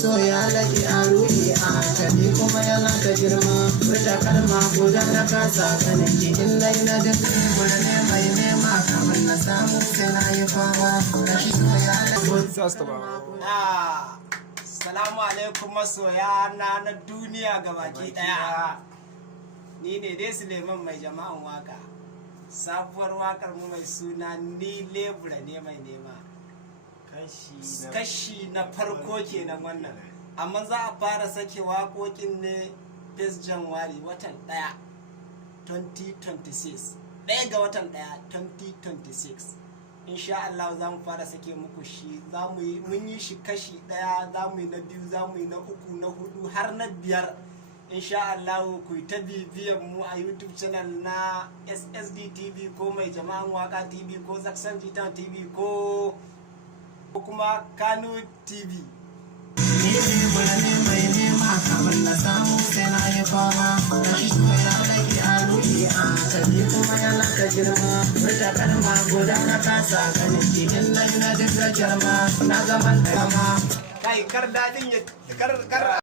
so ya lage a ruhi a hankali kuma yana ta girma fita kalma ko da na kasa kanaki in na yi na duk gudu ne mai nema kamar na samu sai na yi fama kashi so ya lage. Salamu alaikum masoya na duniya gabaki daya. Ni ne dai Suleiman mai jama'an waka. Sabuwar wakar mu mai suna ni lebura ne mai nema. Kashi na farko kenan wannan. Amma za a fara sake waƙoƙin ne 1 January watan 1 2026. 1 ga watan 1 2026. Insha Allah za mu fara sake muku shi. Mun yi shi kashi 1, za mu yi na 2, za mu yi na 3, na 4 har na 5. Insha Allah ku ta bibiyan mu a YouTube channel na SSD TV ko mai jama'an waka TV ko Zaksan Jitan TV ko kuma Kano TV. Ni ne mai nema kamar na samu sai na yi fama kashi so ya lage a ruhi a hankali kuma yana ta girma fita kalma ko da na kasa kanaki in na yi na duk da girma na zaman kama. Kai kar dadin ya kar